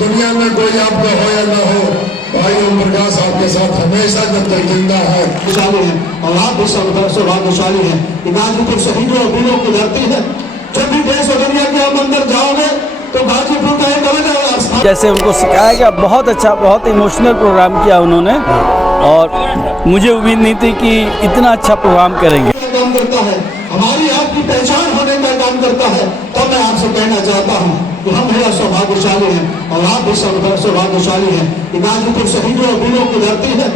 दुनिया में कोई आपका हो या ना हो, भाई ओम प्रकाश आपके साथ हमेशा जब तक जिंदा है खुशहाली है और आप भी सौभाग्यशाली हैं कि गाजीपुर शहीदों और वीरों की धरती है। जब भी देश और दुनिया के आप अंदर जाओगे तो गाजीपुर का एक अलग स्थान। जैसे उनको सिखाया गया, बहुत अच्छा, बहुत इमोशनल प्रोग्राम किया उन्होंने और मुझे उम्मीद नहीं थी कि इतना अच्छा प्रोग्राम करेंगे। काम करता है, हमारी आपकी पहचान होने का काम करता है। तब मैं आपसे कहना चाहता हूँ कि हम बड़ा सौभाग्यशाली हैं और आप भी सौभाग्यशाली हैं कि गाजीपुर शहीदों और वीरों की धरती है।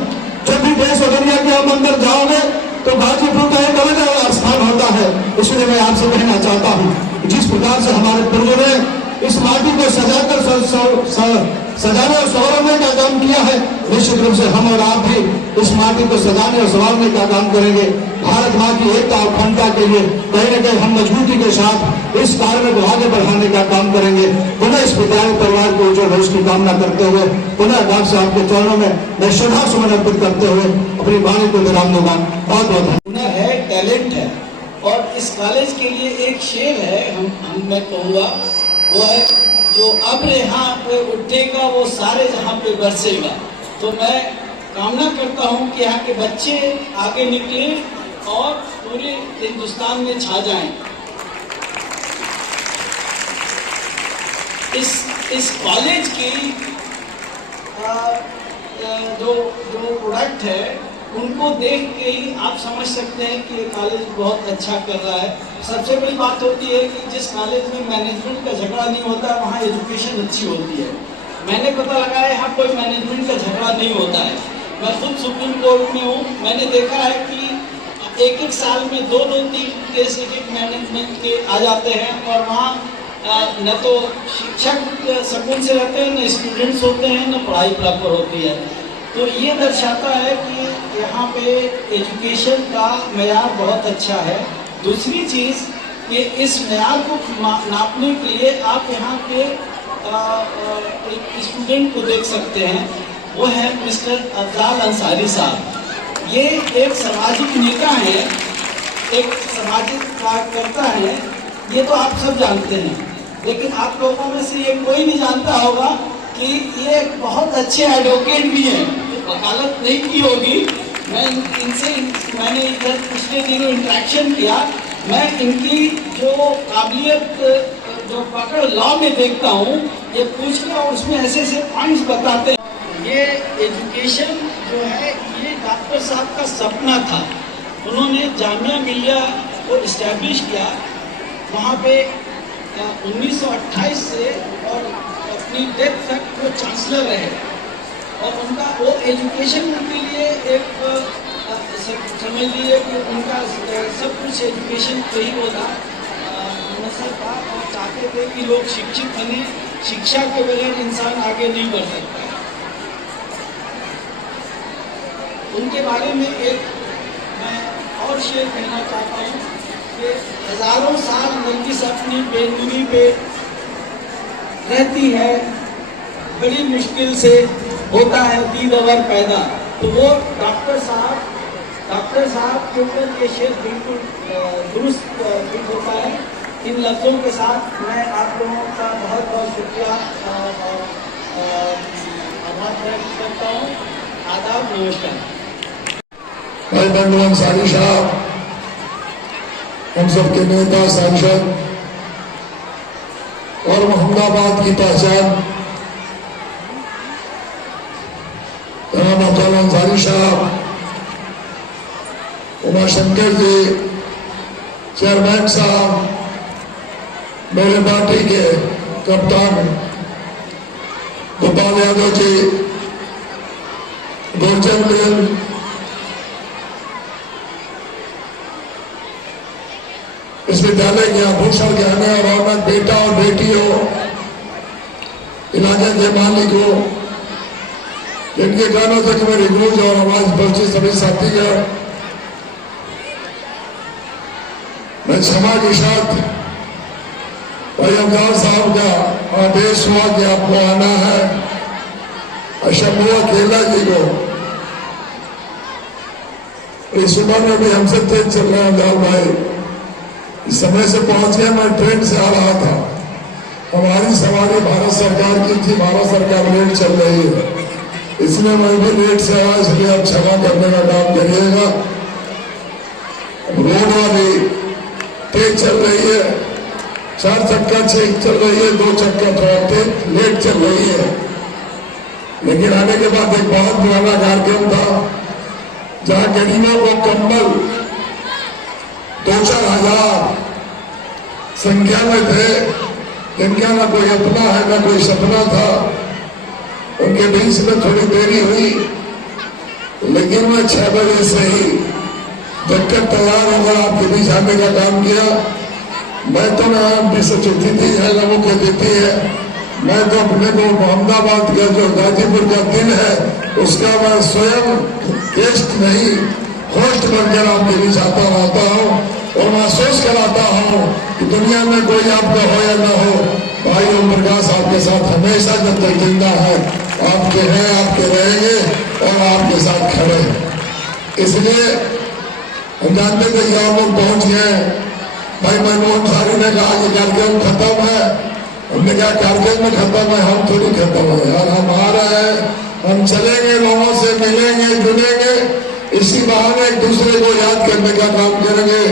जब भी देश और दुनिया के आप अंदर जाओगे तो गाजीपुर का एक अलग स्थान होता है। इसलिए मैं आपसे कहना चाहता हूँ जिस प्रकार से हमारे पूर्वजों ने इस माटी को सजाकर सजाने और संवारने का काम किया है, निश्चित रूप से हम और आप भी इस माटी को सजाने और संवारने का काम करेंगे। भारत माँ की एकता और अखंडता के लिए कहीं न कहीं हम मजबूती के साथ इस कार्य को आगे बढ़ाने का काम करेंगे। पुनः इस विद्यालय परिवार को उज्जवल भविष्य की कामना करते हुए पुनः डॉक्टर साहब के चरणों में मैं श्रद्धा सुमन अर्पित करते हुए अपनी वाणी को विराम दूंगा। बहुत बहुत हुनर है, टैलेंट है और इस कॉलेज के लिए एक शेर है, मैं कहूँगा वो है, जो अब्र यहाँ पे उठेगा वो सारे जहाँ पे बरसेगा। तो मैं कामना करता हूँ कि यहाँ के बच्चे आगे निकले और पूरे हिंदुस्तान में छा जाएं। इस कॉलेज की जो प्रोडक्ट है उनको देख के ही आप समझ सकते हैं कि ये कॉलेज बहुत अच्छा कर रहा है। सबसे बड़ी बात होती है कि जिस कॉलेज में मैनेजमेंट का झगड़ा नहीं होता वहाँ एजुकेशन अच्छी होती है। मैंने पता लगाया यहाँ कोई मैनेजमेंट का झगड़ा नहीं होता है। मैं खुद सुप्रीम कोर्ट में हूँ, मैंने देखा है कि एक साल में 2-3 केस एक मैनेजमेंट के आ जाते हैं और वहाँ न तो शिक्षक सुकून से रहते हैं, न स्टूडेंट्स होते हैं, न पढ़ाई प्रॉपर होती है। तो ये दर्शाता है कि यहाँ पे एजुकेशन का मेयार बहुत अच्छा है। दूसरी चीज़ कि इस मेयार को नापने के लिए आप यहाँ के एक स्टूडेंट को देख सकते हैं, वो है मिस्टर अफजाल अंसारी साहब। ये एक सामाजिक नेता है, एक सामाजिक कार्यकर्ता है, ये तो आप सब जानते हैं। लेकिन आप लोगों में से ये कोई नहीं जानता होगा कि ये बहुत अच्छे एडवोकेट भी हैं। वकालत नहीं की होगी, मैंने इधर पिछले दिनों इंटरेक्शन किया, मैं इनकी जो काबिलियत जो पकड़ लॉ में देखता हूँ, ये पूछ के और उसमें ऐसे ऐसे पॉइंट्स बताते हैं। ये एजुकेशन जो है ये डॉक्टर साहब का सपना था। उन्होंने जामिया मिलिया को इस्टेब्लिश किया, वहाँ पे 1928 से और अपनी डेथ तक वो चांसलर रहे और उनका वो एजुकेशन उनके लिए एक समझ लीजिए कि उनका सब कुछ एजुकेशन पे ही होता नसर था और चाहते थे कि लोग शिक्षित बने। शिक्षा के बगैर इंसान आगे नहीं बढ़ सकता। उनके बारे में एक मैं और शेर कहना चाहता हूँ कि हजारों साल नरगिस अपनी बेनूरी पे रहती है, बड़ी मुश्किल से होता है दीदावर पैदा। तो वो डॉक्टर साहब के ऊपर ये शेर बिल्कुल दुरुस्त होता है। इन लफ्ज़ों के साथ मैं आप लोगों का बहुत बहुत शुक्रिया और आभार व्यक्त करता हूँ। आदाब, नमस्कार। भाई बंधु अंसारी साहब, हम सबके नेता, सांसद और मोहम्मदाबाद की पहचान अब्दुल अंसारी साहब, उमाशंकर जी, चेयरमैन साहब, मेरे पार्टी के कप्तान गोपाल यादव जी, गोरचंद गिल, इस विद्यालय के आभूषण गहने और रौनक बेटा और बेटी हो, इलाके के मालिक हो, जिनके गानों तक मेरी गूंज और आवाज पहुंची, सभी साथीगण, मैं क्षमा के साथ भाई अफजाल साहब का आदेश हुआ कि आपको आना है, अशमुआ खेला जी को इस उम्र में भी हमसे तेज चल रहे हैं अफजाल भाई, इस समय से पहुंच गए। मैं ट्रेन से आ रहा था, हमारी सवारी भारत सरकार की थी, भारत सरकार लेट चल रही है, इसलिए मैं भी लेट से आया, इसलिए अब क्षमा करने का काम करिएगा। रोड वाली तेज चल रही है, 4 चक्का चल रही है, 2 चक्का थोड़ा तेज लेट चल रही है। लेकिन आने के बाद एक बहुत पुराना कार्यक्रम था जहां गरीबों को कंबल 2-4 हजार संख्या में थे, जिनका ना कोई अपना है ना कोई सपना था, उनके बीच में थोड़ी देरी हुई, लेकिन मैं 6 बजे से ही जबकि तैयार होकर आपके बीच आने का काम किया। मैं तो ना विशेष अतिथि है ना मुख्य अतिथि है, मैं तो अपने को अहमदाबाद का जो गाजीपुर का दिन है उसका मैं स्वयं गेस्ट नहीं होस्ट बनकर आपके बीच आता रहता हूँ और महसूस कराता हूँ कि दुनिया में कोई आपका हो या ना हो, भाई ओम प्रकाश आपके साथ हमेशा जब तक जिंदा है आपके हैं, आपके रहेंगे और आपके साथ खड़े हैं। इसलिए हम जानते थे कि आप लोग पहुंच गए। भाई मनमोहन साहब ने कहा कि कार्यक्रम खत्म है, हमने कहा कार्यक्रम में खत्म है, हम थोड़ी खत्म है यार, हम आ रहे हैं, हम चलेंगे, लोगों से मिलेंगे, जुड़ेंगे, इसी बहाने एक दूसरे को याद करने का काम करेंगे।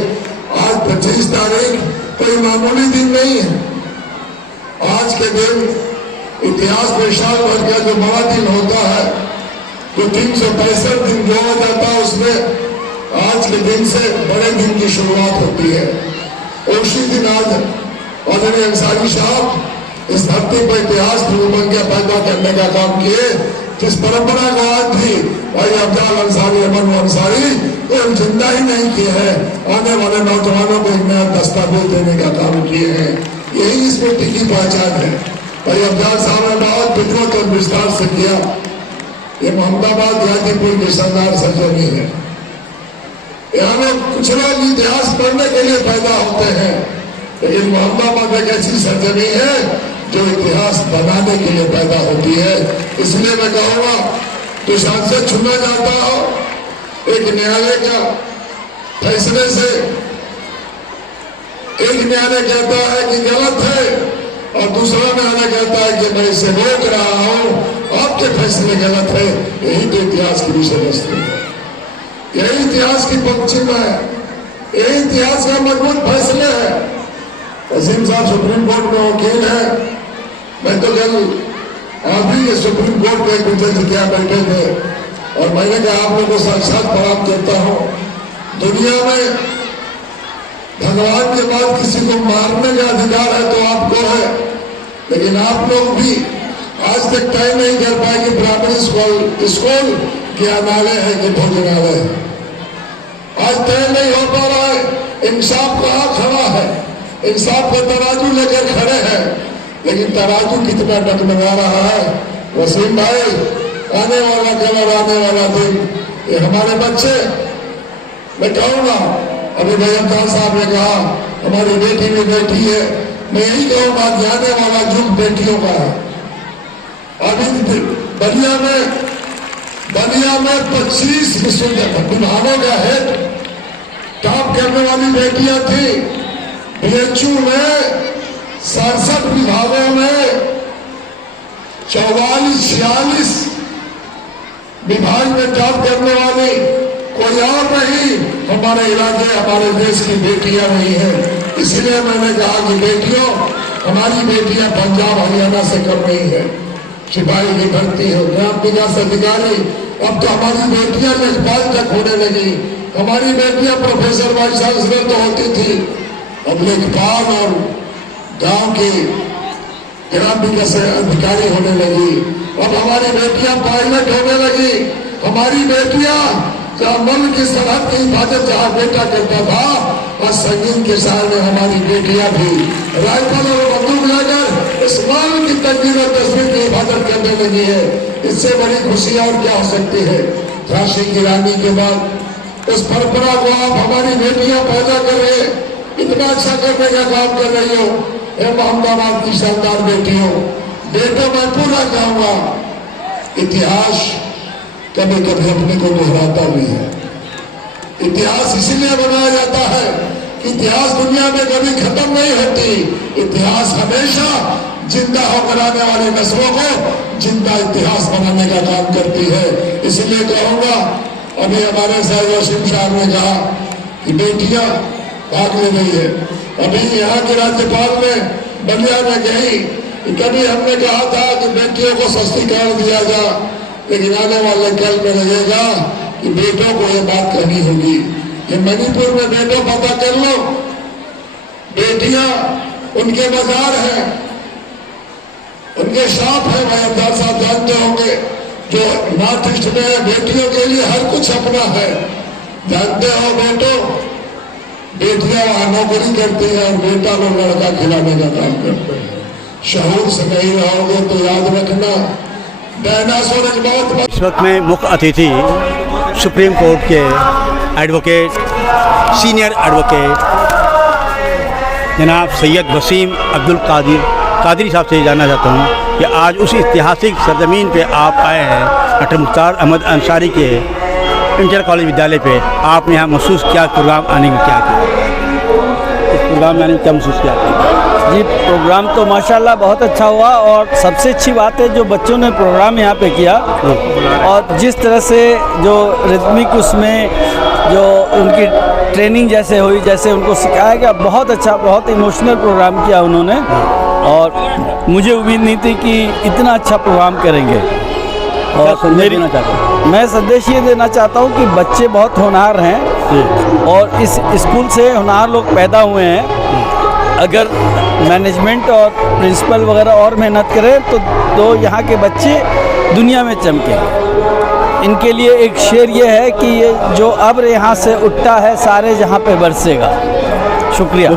आज 25 तारीख कोई मामूली दिन नहीं है। आज के दिन इतिहास में साल भर का जो बड़ा दिन होता है, जो 365 दिन जोड़ा जाता है, उसमें आज के दिन से बड़े दिन की शुरुआत होती है। उसी दिन आज आदरणीय अंसारी साहब इस धरती पर इतिहास के पैदा करने का काम किए, जिस परंपरा को आज भी भाई अफजाल अंसारी, अमन अंसारी कोई जिंदा ही नहीं किए हैं, आने वाले नौजवानों को एक नया दस्तावेज देने का काम किए हैं। यही इस मिट्टी की पहचान है। भाई अफजाल साहब ने बहुत विद्वत और विस्तार से किया। ये मोहम्मदाबाद गाजीपुर की शानदार सरजमी है। यहाँ में कुछ लोग इतिहास पढ़ने के लिए पैदा होते हैं, लेकिन मोहम्मदाबाद एक ऐसी सरजमी है जो इतिहास बनाने के लिए पैदा होती है। इसलिए मैं कहूँगा जो सांसद चुना जाता हो, एक न्यायालय का फैसले से, एक न्यायालय कहता है कि गलत है और दूसरा न्यायालय कहता है कि मैं इसे रोक रहा हूँ, आपके फैसले गलत है, यही तो इतिहास की विषय वस्तु है, यही इतिहास की पंक्तिम है, यही इतिहास का मजबूत फैसले है। वसीम साहब सुप्रीम कोर्ट में वकील है, मैं तो कल आप भी सुप्रीम कोर्ट में एक विजय क्या बैठे थे और मैंने कहा आप लोगों को साक्षात प्रणाम करता हूँ। दुनिया में भगवान के बाद किसी को मारने का अधिकार है तो आपको है, लेकिन आप लोग भी आज तक तय नहीं कर पाए कि ब्राह्मण स्कूल ज्ञानालय है कि भोजनालय है। आज तय नहीं हो पा रहा है। इंसाफ कहाँ खड़ा है? इंसाफ का तराजू लेकर खड़े हैं, लेकिन तराजू कितना डगमगा रहा है। वसीम भाई, आने वाला कल और आने वाला दिन, ये हमारे बच्चे, मैं कहूँगा अभी भैया साहब ने कहा हमारी बेटी भी बेटी है, मैं यही कहूँगा कि आने वाला युग बेटियों का है। अभी बलिया में 25 विभागों का हेड काम करने वाली बेटियां थी। बीएचयू में 67 विभागों में 44-46 विभाग में काम करने वाली कोई और नहीं, हमारे इलाके, हमारे देश की बेटियां नहीं है। इसलिए मैंने कहा कि बेटियों, हमारी बेटियां पंजाब हरियाणा से कम नहीं है। सिपाही की भर्ती हो, ग्राम विकास अधिकारी, अब तो हमारी बेटियां लेखपाल तक होने लगी। हमारी बेटियां प्रोफेसर, वाइस चांसलर तो होती थी, अब लेखपाल और गांव की ग्राम विकास अधिकारी होने लगी। अब हमारी बेटियां पायलट होने लगी। हमारी बेटियां जहाँ मुल्क की सरहद की हिफाजत जहाँ बेटा करता था, और संगीन के साल में हमारी बेटियां भी राइफल और बंदूक लाकर इस मुल्क की तकदीर और तस्वीर की हिफाजत करने लगी है। इससे बड़ी खुशी और क्या हो सकती है? झांसी की रानी के बाद उस परंपरा को आप हमारी बेटियां पैदा कर रहे, इतना अच्छा करने का काम कर रही हो। मोहम्मदाबाद की शानदार बेटियों, बेटों, मैं पूरा कहूंगा, इतिहास कभी कभी अपने को दोहराता भी है। इतिहास इसलिए बनाया जाता है कि इतिहास दुनिया में कभी खत्म नहीं होती। इतिहास हमेशा जिंदा होकर आने वाली नस्लों को जिंदा इतिहास बनाने का काम करती है। इसलिए कहूंगा, अभी हमारे साहब वसीम साहब ने कहा कि बेटियां भाग ले रही है। अभी यहाँ के राज्यपाल ने बलिया में गई, कभी हमने कहा था कि बेटियों को सस्तीकरण दिया जा, लेकिन आने वाले कल में लगेगा कि बेटों को ये बात कहनी होगी। ये मणिपुर में बेटों पता कर लो, बेटियां उनके बाजार हैं, उनके शॉप है। भाई अब्दाल साहब जानते होंगे, जो नॉर्थ ईस्ट में बेटियों के लिए हर कुछ अपना है। जानते हो बेटो, बेटियां वहां नौकरी करती हैं और बेटा लोग लड़का खिलाने का काम करते हैं। शहूर से नहीं रहोगे तो याद रखना, डायनासोर एक बहुत। इस वक्त में मुख्य अतिथि सुप्रीम कोर्ट के एडवोकेट, सीनियर एडवोकेट जनाब सैयद वसीम अब्दुल कादरी साहब से जानना चाहता हूँ कि आज उस ऐतिहासिक सरजमीन पे आप आए हैं, डॉक्टर मुख्तार अहमद अंसारी के इंटर कॉलेज विद्यालय पे। आपने यहाँ महसूस किया प्रोग्राम आने में, क्या किया इस प्रोग्राम में आने में क्या महसूस किया? जी, प्रोग्राम तो माशाल्लाह बहुत अच्छा हुआ और सबसे अच्छी बात है जो बच्चों ने प्रोग्राम यहाँ पे किया और जिस तरह से जो रिदमिक उसमें जो उनकी ट्रेनिंग जैसे हुई, जैसे उनको सिखाया गया, बहुत अच्छा, बहुत इमोशनल प्रोग्राम किया उन्होंने और मुझे उम्मीद नहीं थी कि इतना अच्छा प्रोग्राम करेंगे। और मैं संदेश ये देना चाहता हूँ कि बच्चे बहुत होनहार हैं और इस स्कूल से होनहार लोग पैदा हुए हैं। अगर मैनेजमेंट और प्रिंसिपल वगैरह और मेहनत करें तो यहाँ के बच्चे दुनिया में चमके। इनके लिए एक शेर ये है कि ये जो अब्र यहाँ से उठता है सारे जहाँ पे बरसेगा। शुक्रिया।